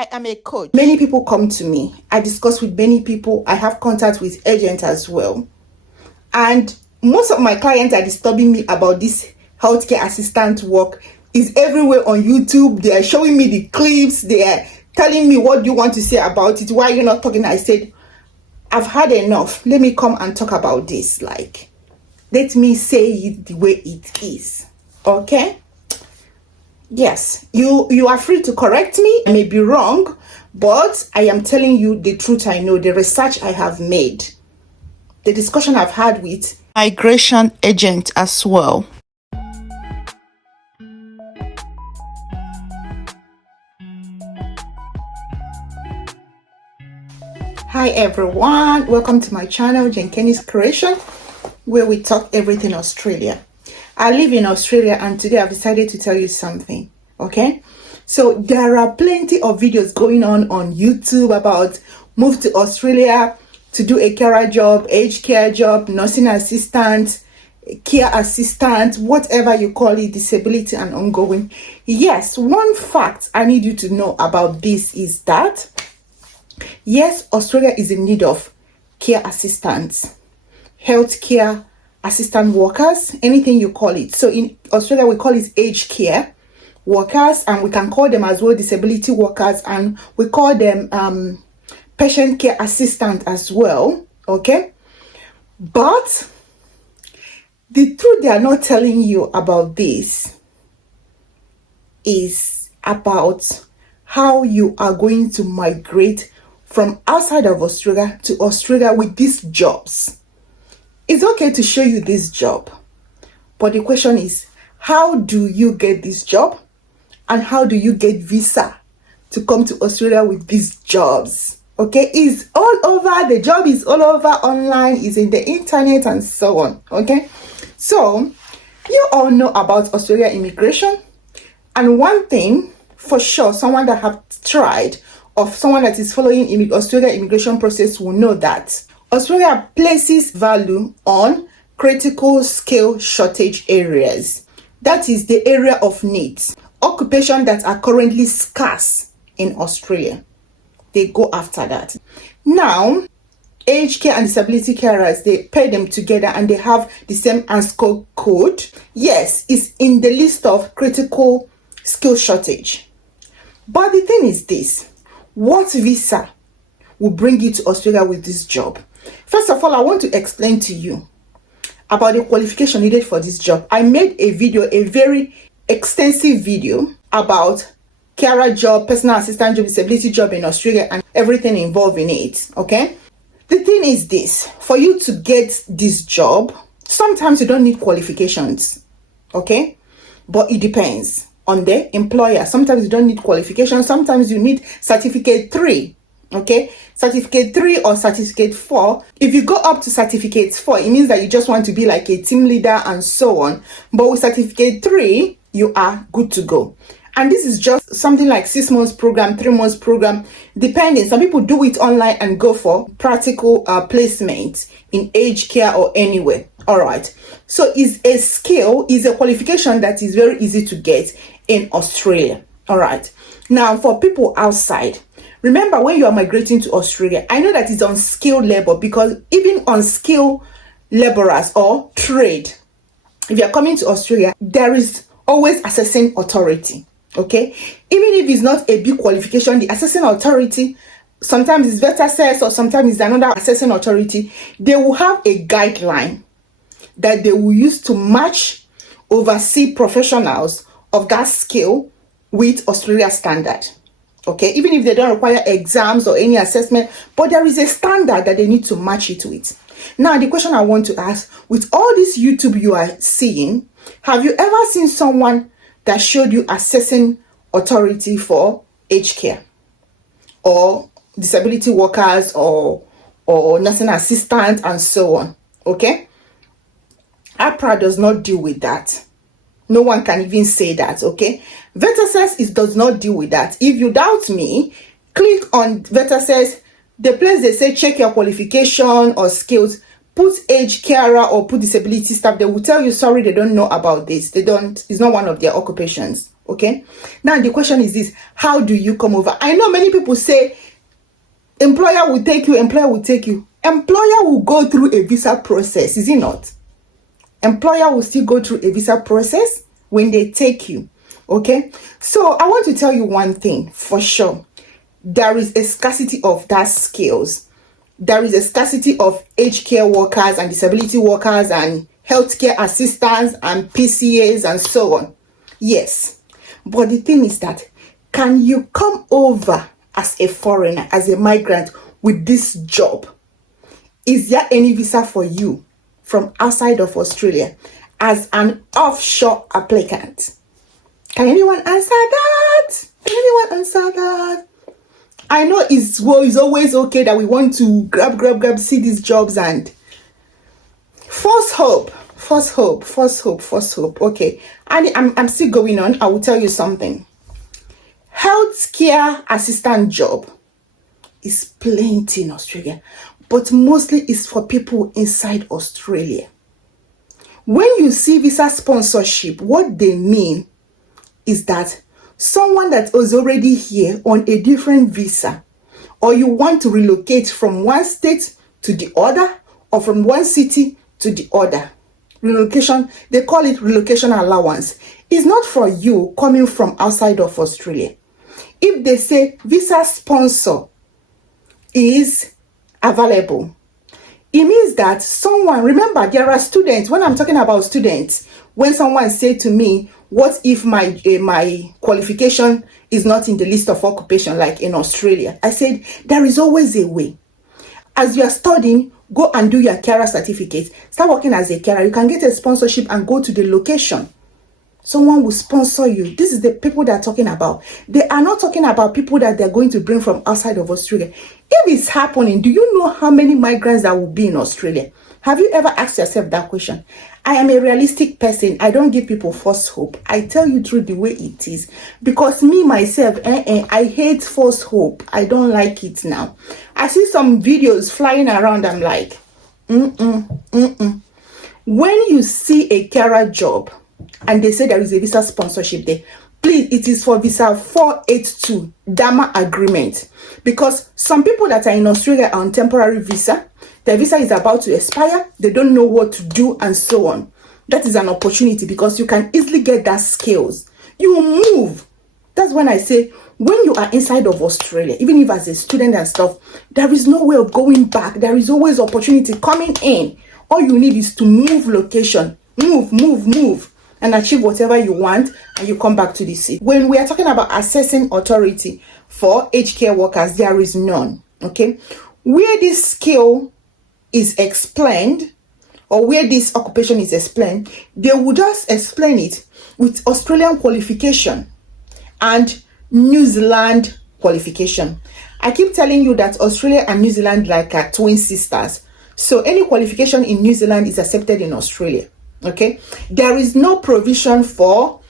I am a coach. Many people come to me. I discuss with many people. I have contact with agents as well. And most of my clients are disturbing me about this healthcare assistant work. It's everywhere on YouTube. They are showing me the clips. They are telling me, what do you want to say about it? Why are you not talking? I said, I've had enough. Let me come and talk about this. Let me say it the way it is. Okay? Yes, you are free to correct me. I may be wrong, but I am telling you the truth I know, the research I have made, the discussion I've had with migration agent as well. Hi everyone, welcome to my channel, Jenkenny's Creation, where we talk everything Australia. I live in Australia and today I've decided to tell you something, okay? So there are plenty of videos going on YouTube about move to Australia to do a carer job, aged care job, nursing assistant, care assistant, whatever you call it, disability and ongoing. Yes, one fact I need you to know about this is that, yes, Australia is in need of care assistants, healthcare assistant workers, anything you call it. So in Australia, we call it aged care workers, and we can call them as well disability workers, and we call them patient care assistant as well, okay? But the truth they are not telling you about this is about how you are going to migrate from outside of Australia to Australia with these jobs. It's okay to show you this job, but the question is, how do you get this job? And how do you get visa to come to Australia with these jobs? Okay, it's all over. The job is all over online, is in the internet and so on. Okay, so you all know about Australia immigration. And one thing for sure, someone that have tried or someone that is following Australia immigration process will know that Australia places value on critical skill shortage areas. That is the area of needs, occupation that are currently scarce in Australia. They go after that. Now, aged care and disability carers, they pair them together and they have the same ANSCO code. Yes, it's in the list of critical skill shortage. But the thing is this, what visa will bring you to Australia with this job? First of all, I want to explain to you about the qualification needed for this job. I made a video, a very extensive video about carer job, personal assistant job, disability job in Australia and everything involved in it, okay? The thing is this, for you to get this job, sometimes you don't need qualifications, okay? But it depends on the employer. Sometimes you don't need qualifications, sometimes you need certificate 3. Okay, certificate 3 or certificate 4. If you go up to certificate 4, it means that you just want to be like a team leader and so on. But with certificate 3, you are good to go. And this is just something like 6 months program, 3 months program, depending. Some people do it online and go for practical placement in aged care or anywhere. All right. So it's a skill, is a qualification that is very easy to get in Australia. All right. Now, for people outside, remember, when you are migrating to Australia, I know that it's unskilled labor, because even unskilled laborers or trade, if you're coming to Australia, there is always assessing authority, okay? Even if it's not a big qualification, the assessing authority, sometimes it's VETASES or sometimes it's another assessing authority, they will have a guideline that they will use to match, oversee professionals of that skill with Australia standard. Okay, even if they don't require exams or any assessment, but there is a standard that they need to match it with. Now, the question I want to ask, with all this YouTube you are seeing, have you ever seen someone that showed you assessing authority for aged care or disability workers or nursing assistant and so on? Okay, APRA does not deal with that. No one can even say that, okay? VETASES does not deal with that. If you doubt me, click on VETASES, the place they say check your qualification or skills, put aged carer or put disability staff. They will tell you, sorry, they don't know about this. They don't, it's not one of their occupations, Okay, now the question is this: how do you come over? I know many people say employer will take you, employer will take you. Employer will go through a visa process, is it not? Employer will still go through a visa process when they take you. Okay, so I want to tell you one thing for sure: there is a scarcity of that skills. There is a scarcity of aged care workers and disability workers and healthcare assistants and PCAs and so on. Yes, but the thing is that, can you come over as a foreigner, as a migrant with this job? Is there any visa for you from outside of Australia as an offshore applicant? Can anyone answer that? Can anyone answer that? I know it's always okay that we want to grab, see these jobs and false hope. Okay, and I'm still going on. I will tell you something. Healthcare assistant job is plenty in Australia, but mostly it's for people inside Australia. When you see visa sponsorship, what they mean is that someone that is already here on a different visa, or you want to relocate from one state to the other, or from one city to the other. Relocation, they call it relocation allowance. It's not for you coming from outside of Australia. If they say visa sponsor is available, it means that someone, remember, there are students. When I'm talking about students, when someone said to me, what if my qualification is not in the list of occupation like in Australia? I said, there is always a way. As you are studying, go and do your carer certificate. Start working as a carer. You can get a sponsorship and go to the location. Someone will sponsor you. This is the people they're talking about. They are not talking about people that they're going to bring from outside of Australia. If it's happening, do you know how many migrants that will be in Australia? Have you ever asked yourself that question? I am a realistic person. I don't give people false hope. I tell you through the way it is. Because me, myself, I hate false hope. I don't like it now. I see some videos flying around. I'm like, When you see a carer job, and they say there is a visa sponsorship there, please, it is for visa 482 DAMA agreement. Because some people that are in Australia are on temporary visa, their visa is about to expire, they don't know what to do and so on. That is an opportunity because you can easily get that skills. You move. That's when I say, when you are inside of Australia, even if as a student and stuff, there is no way of going back. There is always opportunity coming in. All you need is to move location, move, and achieve whatever you want, and you come back to the city. When we are talking about assessing authority for aged care workers, there is none, okay? Where this skill is explained, or where this occupation is explained, they will just explain it with Australian qualification and New Zealand qualification. I keep telling you that Australia and New Zealand like are twin sisters. So any qualification in New Zealand is accepted in Australia. Okay, there is no provision for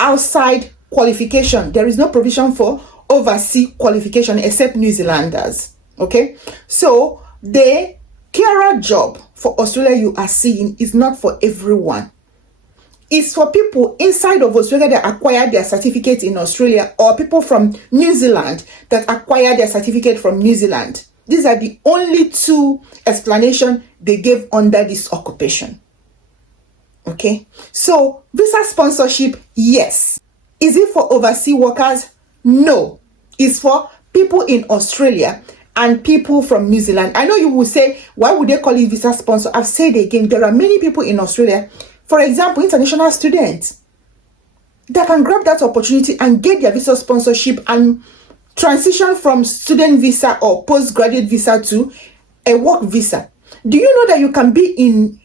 outside qualification. There is no provision for overseas qualification except New Zealanders. Okay, so the carer job for Australia you are seeing is not for everyone. It's for people inside of Australia that acquired their certificate in Australia, or people from New Zealand that acquired their certificate from New Zealand. These are the only two explanations they gave under this occupation. Okay, so visa sponsorship, yes. Is it for overseas workers? No. It's for people in Australia and people from New Zealand. I know you will say, why would they call it visa sponsor? I've said again, there are many people in Australia, for example, international students, that can grab that opportunity and get their visa sponsorship and transition from student visa or postgraduate visa to a work visa. Do you know that you can be in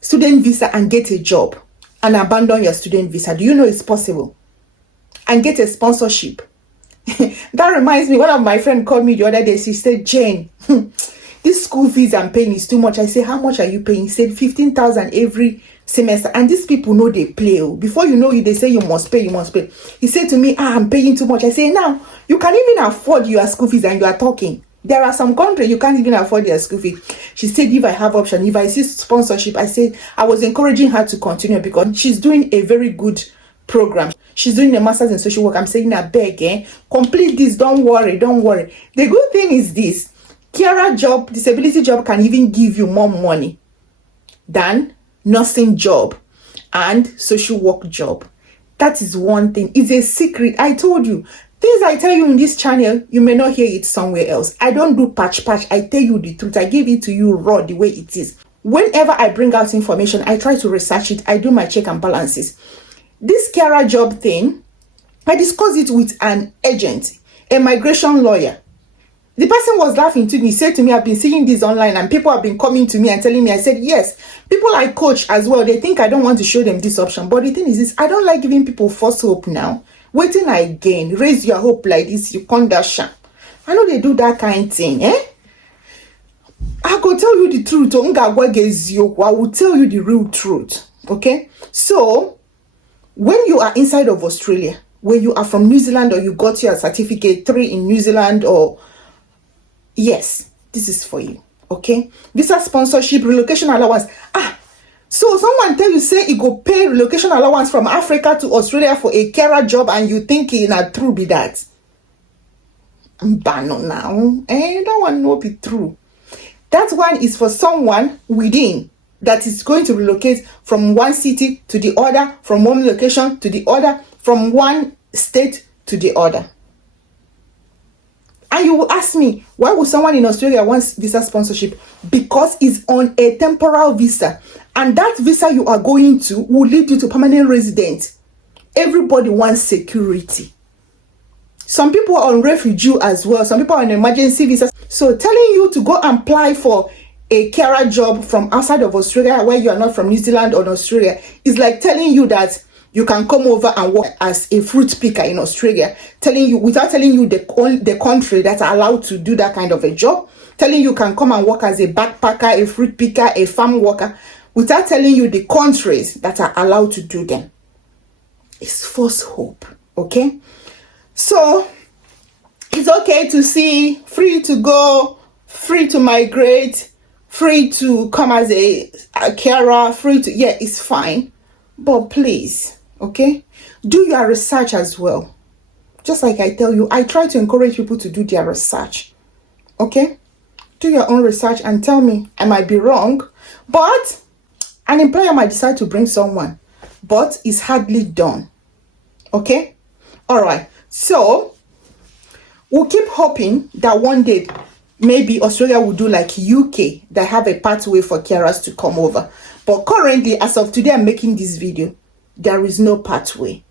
student visa and get a job and abandon your student visa? Do you know it's possible? And get a sponsorship. That reminds me, one of my friends called me the other day. She said, Jane, this school fees I'm paying is too much. I said, how much are you paying? He said, 15,000 every semester. And these people know they play. Before you know it, they say you must pay, you must pay. He said to me, I'm paying too much. I say, now, you can even afford your school fees and you are talking. There are some countries you can't even afford their school fee. She said, if I have option, if I see sponsorship, I said, I was encouraging her to continue because she's doing a very good program. She's doing a master's in social work. I'm saying, I beg, complete this. Don't worry. The good thing is this: carer job, disability job can even give you more money than nursing job and social work job. That is one thing. It's a secret. I told you. Things I tell you in this channel, you may not hear it somewhere else. I don't do patch. I tell you the truth. I give it to you raw, the way it is. Whenever I bring out information, I try to research it. I do my check and balances. This carer job thing, I discussed it with an agent, a migration lawyer. The person was laughing to me, said to me, I've been seeing this online and people have been coming to me and telling me. I said, yes, people I coach as well, they think I don't want to show them this option. But the thing is this, I don't like giving people false hope now. Waiting again, raise your hope like this, you can't dash. I know they do that kind of thing, I go tell you the truth. I will tell you the real truth. Okay? So, when you are inside of Australia, when you are from New Zealand or you got your certificate 3 in New Zealand, or yes, this is for you. Okay? Visa sponsorship, relocation allowance. So someone tell you, say it go pay relocation allowance from Africa to Australia for a carer job, and you think it not true be that? Bano now. That one no be true. That one is for someone within that is going to relocate from one city to the other, from one location to the other, from one state to the other. And you will ask me, why would someone in Australia want visa sponsorship? Because it's on a temporal visa. And that visa you are going to will lead you to permanent residence. Everybody wants security. Some people are on refugee as well. Some people are on emergency visa. So telling you to go and apply for a carer job from outside of Australia, where you are not from New Zealand or Australia, is like telling you that you can come over and work as a fruit picker in Australia, without telling you the country that's allowed to do that kind of a job, telling you can come and work as a backpacker, a fruit picker, a farm worker, without telling you the countries that are allowed to do them. It's false hope, okay? So, it's okay to see, free to go, free to migrate, free to come as a carer, yeah, it's fine. But please, okay, do your research as well. Just like I tell you, I try to encourage people to do their research. Okay? Do your own research and tell me. I might be wrong, but an employer might decide to bring someone, but it's hardly done. Okay? All right. So, we'll keep hoping that one day, maybe Australia will do like UK, that have a pathway for carers to come over. But currently, as of today, I'm making this video, there is no pathway.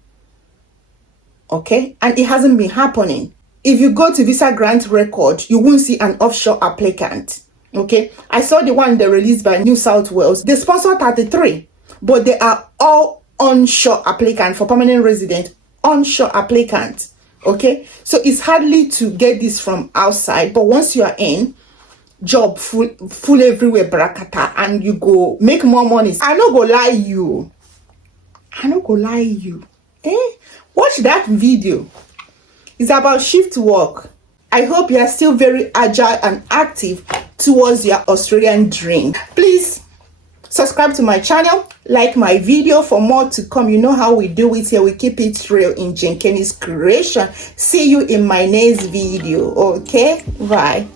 Okay? And it hasn't been happening. If you go to Visa Grant Record, you won't see an offshore applicant. Okay? I saw the one they released by New South Wales. They sponsored 33, but they are all onshore applicants for permanent resident, onshore applicants. Okay? So it's hardly to get this from outside, but once you are in, job full everywhere, brakata, and you go make more money. I no go lie you. Watch that video. It's about shift work. I hope you are still very agile and active towards your Australian dream. Please subscribe to my channel, like my video for more to come. You know how we do it here. We keep it real in Jane Kenny's creation. See you in my next video. Okay, bye.